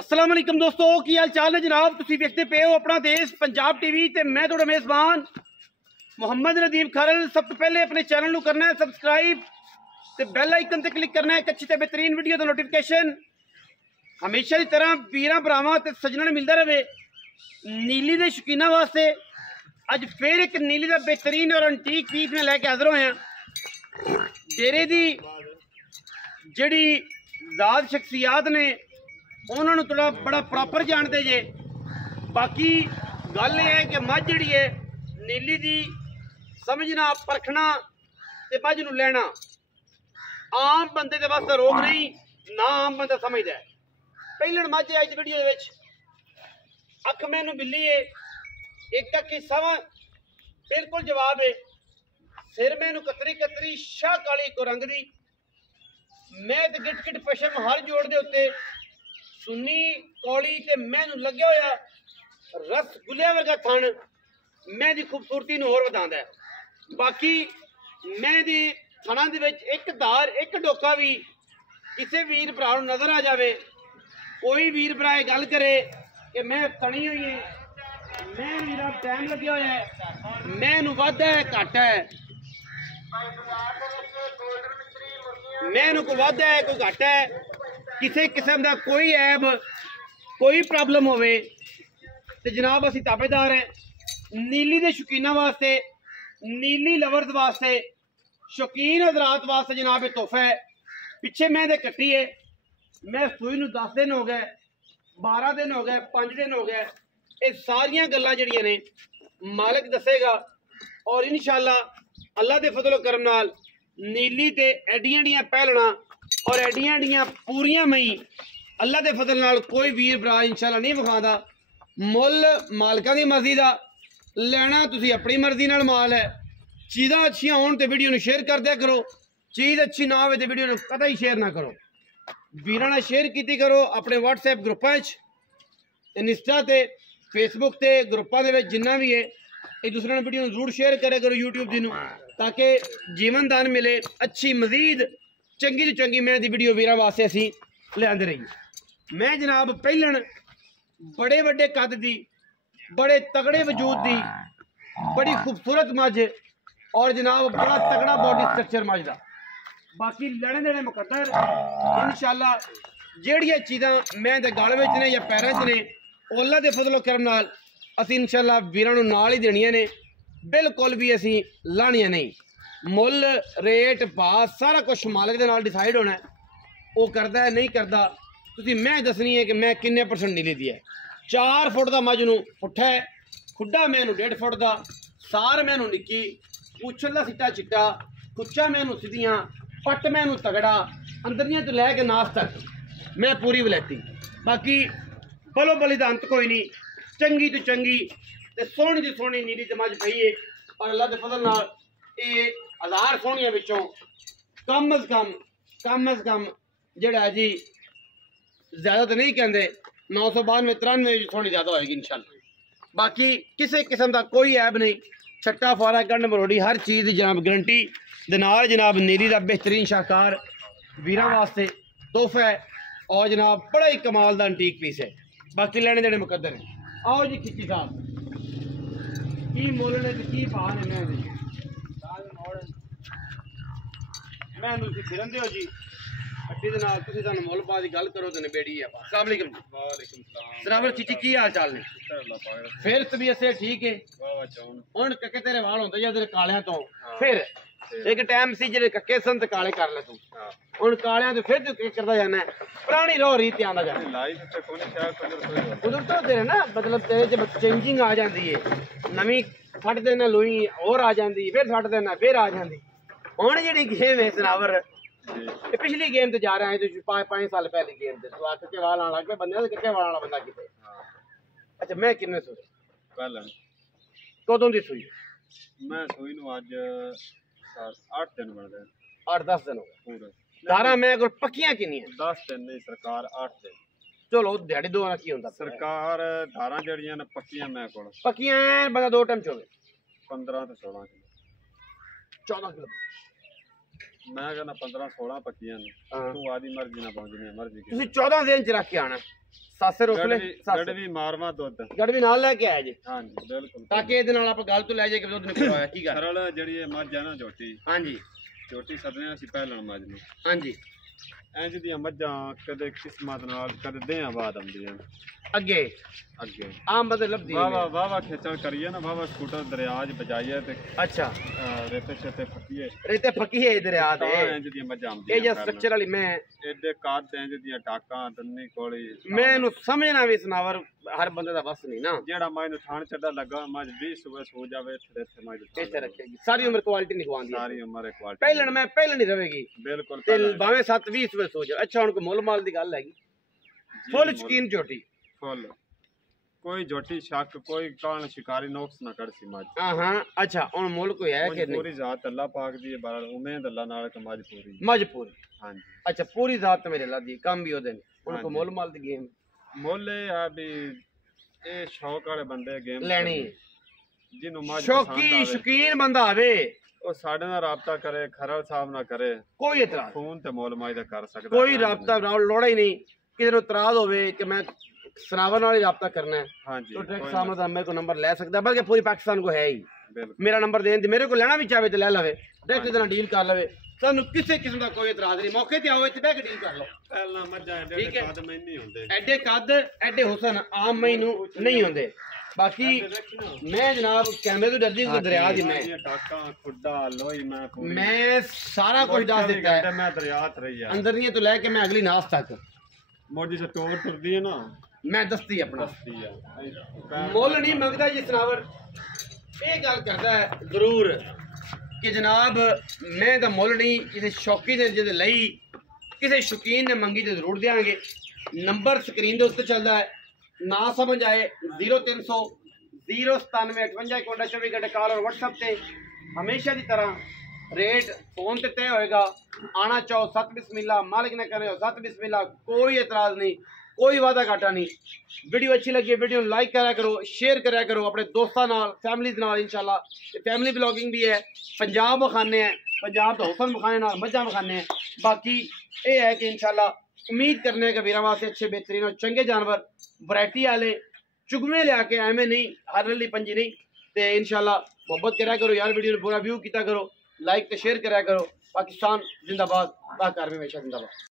अस्सलाम वालेकुम दोस्तों, की हाल चाल है जनाब। तुसीं वेखदे पे हो अपना देश पंजाब टीवी ते मैं तुहाडा मेज़बान मुहम्मद नदीम खरल। सब तो पहले अपने चैनल को करना है सबसक्राइब ते बैल आइकन ते क्लिक करना है एक अच्छी ते बेहतरीन वीडियो का नोटिफिकेशन हमेशा की तरह वीरां भरावां ते सज्जनां नूं मिलदा रहे। नीली दे शौकीनां वास्ते अज फिर एक नीली का बेहतरीन और अंटीक पीस में लैके हाजिर होए हैं। डेरे दी जिहड़ी ज़ात शख्सियात ने उन्होंने थोड़ा बड़ा प्रॉपर जानते जे। बाकी गल यह है कि मझ जी है नीली दी समझना परखना ते मझ नूं लैना आम बंदे दे वास्ते रोक नहीं, ना आम बंदा समझदा है। पहले मझ अज वीडियो दे विच अख मैनू बिल्ली है, एक अख सवा बिल्कुल जवाब है, सिर मैनू कतरी कतरी शाह काली को रंग दी, मैं ते गिट गिट पशम हर जोड़ दे उत्ते सुन्नी कौली ते मैनू लग्या होया रसगुल्ले वर्गा थन मैं दी खूबसूरती नूं होर वधांदा है। बाकी मैं दी थणा दे विच एक धार एक डोका भी किसी वीर भरा नूं नजर आ जाए, कोई वीर भरा ये गल करे कि मैं तनी हुई है, मैं मेरा टाइम लग्या होया है, मैनू वध है घट है, मैनू कोई वध है कोई घट है, किसी किस्म का कोई ऐब कोई प्रॉब्लम होवे ते जनाब असी ताबेदार हैं। नीली दे शौकीनां वास्ते, नीली लवर्स वास्ते, शौकीन हजरात वास्ते जनाब ये तोहफा है। पिछे मैं दे कट्टी है, मैं सूई नूं 10 दिन हो गए, 12 दिन हो गए, 5 दिन हो गए। ये सारियां गल्लां जिहड़ियां ने मालिक दसेगा और इंशाअल्लाह अल्लाह दे फजल करम नाल नीली ते एडियां एडियां पहलना और एडियां एडियां पूरियां मई अल्लाह दे फजल नाल कोई वीर भरा इंशाअल्लाह नहीं विखांदा। मुल मालकां दी मर्जी दा लैना, तुसीं अपनी मर्जी नाल माल है। चीज़ां अच्छियां होण ते वीडियो नूं शेयर कर दिया करो, चीज़ अच्छी ना होवे ते वीडियो नूं कतई शेयर ना करो। वीरां नाल शेयर कीती करो अपने व्हाट्सएप ग्रुपां च, इंस्टा ते फेसबुक ते ग्रुपां दे विच जिन्ना भी है एक दूसरे नाल वीडियो नूं जरूर शेयर करे करो यूट्यूब दी नूं, ताकि जीवन दान मिले। अच्छी मजीद चंगी तो चंगी मैं दी वीडियो वीरां वास्ते असीं लिआंदे रहिए। मैं जनाब पहलन बड़े वड्डे कद दी, बड़े तगड़े वजूद दी, बड़ी खूबसूरत मझ और जनाब बड़ा तगड़ा बॉडी स्ट्रक्चर मझ दा। बाकी लैने देने मुकद्दर इंशाअल्लाह जेहड़ियां चीज़ां मैं दे गल विच ने या पैरां च ने ओह अल्लाह दे फजलो करम नाल असीं इंशाअल्लाह वीरां नूं नाल ही देणियां ने, बिल्कुल भी असीं लाणियां नहीं। मुल रेट भाव सारा कुछ मालिक दे नाल डिसाइड होना है, वो करदा है नहीं करदा तुसीं मैं दसनी है कि मैं किन्ने परसेंट नीली दी है। 4 फुट का मझ नूं पुट्ठा है, खुड्डा मैनू 1.5 फुट का, सार मैनू निक्की, पूछल दा सिट्टा चिट्टा, कुच्चा मैनू सीधियां, पट मैनू तगड़ा, अंदरियां तो लैके नास तक मैं पूरी वलैती। बाकी बलो बली दा अंत कोई नहीं, चंगी तो चंगी ते सोहनी दी सोहनी नीली ते मझ पई है और अल्लाह दे फजल नाल ये 1000 सोहनियां विचों कम अज कम जिहड़ा जी ज्यादा तो नहीं कहते 992 93 थोड़ी ज्यादा होएगी इंशाल्लाह। बाकी किसी किस्म का कोई ऐब नहीं, छट्टा फारा गंढ मरोड़ी हर चीज़ की जनाब गारंटी दे नाल जनाब नीली का बेहतरीन शाहकार वीरां वास्ते तोहफा है और जनाब बड़ा ही कमाल का अंटीक पीस है। बाकी लेने देने मुकद्दर है। आओ जी खिच्ची साहब की मुल ने की भाव ने मैं फिरन दो जी हड्डी दे नाल तुसीं सानूं मुल पा दी गल करो ते निबेड़ी है। अस्सलाम वालेकुम जी। वालेकुम सलाम। सरावर चीची की हाल चाल ने? फिर तबीयत से ठीक है? हुण कक्के तेरे वाल होंदे या तेरे कालियां तो फिर एक टाइम सी जेडे कक्के सन ते काले कर ले तू, हुण कालियां ते फिर तू की करदा जाना है, पुरानी रोह रीत आंदा जाना लाइफ ते कोई क्या उधर तो तेरे ना मतलब तेरे च चेंजिंग आ जांदी है, नवीं फट देना लुई और आ जांदी, फिर फट देना फिर आ जांदी। हुण जेहड़ी गेम है सनावर पिछली गेम ते जा रहे हैं 5 साल पहले गेम ते तू आके वाल आने लग पे बंदे ते कक्के वाल वाला बंदा किते। अच्छा मैं किन्ने सुई कल कदों दी सुई? मैं सुई नु आज 8 दिन बन गए, 8-10 दिन हो गए पूरे। धारा मैं कोल पक्कियां किन्नियां? 10 दिन नहीं सरकार 8 दिन। चलो दिहाड़ी दो ना की हुंदा सरकार धारा जड़ियां ने पक्कियां मैं कोल पक्कियां बंदा 2 टाइम चोवे 15 ते 16 किलो 14 किलो मैं कहना 15-16 पक्कियां ने, तू आदी मर्जी ना पहुंचनी मर्जी। तुसीं 14 दिन च रख के आना ਸਾਸੇ ਰੋਸਲੇ ਗੜਵੀ ਮਾਰਵਾ ਦੁੱਧ ਗੜਵੀ ਨਾਲ ਲੈ ਕੇ ਆਇਆ ਜੀ। ਹਾਂਜੀ ਬਿਲਕੁਲ, ਤਾਂ ਕਿ ਇਹਦੇ ਨਾਲ ਆਪਾਂ ਗੱਲ ਤੋਂ ਲੈ ਜਾਈਏ ਕਿ ਦੁੱਧ ਨਿਕਲ ਆਇਆ ਕੀ ਗੱਲ। ਸਰਲ ਜਿਹੜੀ ਇਹ ਮੱਝ ਹੈ ਨਾ ਝੋਟੀ, ਹਾਂਜੀ ਝੋਟੀ ਸੱਦਨੇ ਅਸੀਂ ਪਹਿਲਾਂ ਮੱਝ ਨੂੰ। ਹਾਂਜੀ ਇੰਜ ਦੀਆਂ ਮੱਝਾਂ ਕਦੇ ਕਿਸਮਤ ਨਾਲ ਕਦੇ ਦੇਹਾਂ ਬਾਦ ਆਉਂਦੀਆਂ ਅੱਗੇ ਅੱਗੇ ਆਮ ਬੰਦੇ ਲੱਭਦੀ ਵਾਵਾ ਖੇਚਲ ਕਰੀਏ ਨਾ, ਵਾਵਾ ਸਕੂਟਰ ਦਰਿਆ 'ਚ ਬਜਾਈਏ ਤੇ ਅੱਛਾ ਰੇਤੇ ਛੇਤੇ ਫੱਕੀਏ, ਰੇਤੇ ਫੱਕੀ ਹੈ ਦਰਿਆ ਤਾਂ ਦੇ ਇੰਜ ਦੀਆਂ ਮੱਝਾਂ ਆਉਂਦੀਆਂ। ਇਹ ਜਾਂ ਸਟਰਕਚਰ ਵਾਲੀ ਮੈਂ ਐਡੇ ਕਾਦ ਇੰਜ ਦੀਆਂ ਟਾਕਾਂ ਦੰਨੀ ਕੋਲੀ, ਮੈਂ ਇਹਨੂੰ ਸਮਝਣਾ ਵੀ ਸਨਾਵਰ ਹਰ ਬੰਦੇ ਦਾ ਬਸ ਨਹੀਂ ਨਾ। ਜਿਹੜਾ ਮੱਝ ਨੂੰ ਥਾਣ ਚੱਡਾ ਲੱਗਾ, ਮੱਝ 20 ਸੂਬੇ ਸੋ ਜਾਵੇ ਇੱਥੇ ਮੱਝ ਇੱਥੇ ਰੱਖੇਗੀ ਸਾਰੀ ਉਮਰ ਕੁਆਲਿਟੀ ਨਹੀਂ ਖਵਾਉਂਦੀ, ਸਾਰੀ ਉਮਰ ਕੁਆਲਿਟੀ ਪਹਿਲਣ ਮੈਂ ਪਹਿਲਣ ਹੀ ਰਵੇਗੀ ਬਿਲਕੁਲ। ਤੇ ਭਾਵੇਂ 7-20 ਸੂਬੇ ਸੋ ਜਾ। ਅੱਛਾ ਹੁਣ ਕੋ ਮੁੱਲ ਮਾਲ ਦੀ ਗੱਲ ਹੈਗੀ, ਫੁੱਲ ਸ਼ਕੀਨ ਝੋਟੀ ਫੁੱਲ, ਕੋਈ ਝੋਟੀ ਸ਼ੱਕ ਕੋਈ ਕਾਣ ਸ਼ਿਕਾਰੀ ਨੋਕਸ ਨਾ ਕਰ ਸੀ ਮੱਝ। ਹਾਂ ਅੱਛਾ ਹੁਣ ਮੁੱਲ ਕੋਈ ਹੈ ਕਿ ਨਹੀਂ? ਪੂਰੀ ਜ਼ਾਤ ਅੱਲਾ ਪਾਕ ਦੀ ਬਾਰ ਉਮੀਦ ਅੱਲਾ ਨਾਲ ਕਿ ਮੱਝ ਪੂਰੀ ਮੱਝ ਪੂਰੀ। ਹਾਂਜੀ ਅੱਛਾ ਪੂਰੀ ਜ਼ਾਤ ਮੇਰੇ ਅੱਲਾ ਦੀ, ਕੰਮ ਵੀ ਉਹਦੇ ਨੇ। ਹੁਣ ਕੋ ਮੁੱਲ ਮਾਲ ਦੀ ਗੇਮ ਮੁੱਲ ਇਹ ਆ ਵੀ ਇਹ ਸ਼ੌਕ ਵਾਲੇ ਬੰਦੇ ਗੇਮ ਲੈਣੀ, ਜਿਹਨੂੰ ਮੱਝ ਸ਼ੌਕੀ ਸ਼ੌਕੀਨ ਬੰਦਾ ਆਵੇ ਉਹ ਸਾਡੇ ਨਾਲ ਰਾਬਤਾ ਕਰੇ, ਖਰਲ ਸਾਹਿਬ ਨਾ ਕਰੇ, ਕੋਈ ਇਤਰਾਜ਼ ਫੋਨ ਤੇ ਮੁੱਲ ਮਾਝ ਦਾ ਕਰ ਸਕਦਾ, ਕੋਈ ਰਾਬਤਾ ਲੋੜਾ ਹੀ ਨਹੀਂ। ਕਿਸੇ ਨੂੰ ਇਤਰਾਜ਼ ਹੋਵੇ ਕਿ ਮੈਂ ਸਨਾਵਰ ਨਾਲ ਹੀ ਰਾਬਤਾ ਕਰਨਾ ਹੈ ਹਾਂਜੀ तो डायरेक्ट सामने तो मेरे को नंबर ले सकता है, बल्कि पूरी पाकिस्तान को है ही। बिल्कुल मेरा नंबर दें मेरे को लेना भी चाहे तो ले लवे, डायरेक्ट इतना डील कर लवे, सानू किसी किस्म का कोई इतराज नहीं। मौके ते आओ इत्थे बैठ के डील कर लो। ਪਹਿਲਾਂ ਮੱਝਾਂ ਐਡੇ ਕਦ ਮੈਂ ਨਹੀਂ ਹੁੰਦੇ, एडे कद एडे हुसन आम मैनू नहीं होंदे। बाकी मैं जनाब कैमरे तो डरदी हूं दरिया दी, ਟਾਕਾਂ ਖੁੱਡਾ ਲੋਈ ਮੈਂ ਪੂਰੀ मैं सारा कुछ दस देता है ਮੈਂ ਦਰਿਆ ਤੇ ਰਹੀ ਆ अंदर नहीं तो लेके मैं अगली नाश तक ਮੋਢੀ ਸੇ ਟੋਰ ਤੁਰਦੀ ਹੈ ਨਾ मैं दस्ती अपना ਦੀ ਆ ਮੁੱਲ ਨਹੀਂ ਮੰਗਦਾ ਜੀ ਸਨਾਵਰ। ਇਹ ਗੱਲ ਕਰਦਾ ਹੈ ਜ਼ਰੂਰ ਕਿ ਜਨਾਬ ਮੈਂ ਤਾਂ ਮੁੱਲ ਨਹੀਂ, ਕਿਸੇ ਸ਼ੌਕੀ ਨੇ ਜਿਹਦੇ ਲਈ ਕਿਸੇ ਸ਼ੌਕੀਨ ਨੇ ਮੰਗੀ ਤੇ ਜ਼ਰੂਰ ਦੇਵਾਂਗੇ। ਨੰਬਰ ਸਕਰੀਨ ਦੇ ਉੱਤੇ ਚੱਲਦਾ ਹੈ, ਨਾ ਸਮਝ ਆਏ 0300 097 58 24 ਘੰਟੇ ਕਾਲ ਔਰ WhatsApp ਤੇ ਹਮੇਸ਼ਾ ਦੀ ਤਰ੍ਹਾਂ रेट फोन ते तय होएगा। आना चाहो सत बिस्मिल्लाह, मालिक ने करे हो सत बिस्मिल्लाह, कोई एतराज नहीं, कोई वादा घाटा नहीं। वीडियो अच्छी लगी वीडियो लाइक करा करो, शेयर करा करो अपने दोस्तों नाल, फैमिली नाल। इंशाल्लाह फैमिली ब्लॉगिंग भी है, पंजाब विखाने हैं, पंजाब तो हुसन विखाने नाल मझां विखाने हैं। बाकी ये है कि इंशाल्लाह उम्मीद करने के वीरां वास्ते अच्छे बेहतरीन और चंगे जानवर वैरायटी वाले चुगमे लिया के एवें नहीं हर रली पंजी नहीं। तो इंशाल्लाह मोहब्बत करा करो यार, वीडियो पूरा व्यू किया करो, लाइक तो शेयर करा करो। पाकिस्तान जिंदाबाद, पाक आर्मी हमेशा जिंदाबाद।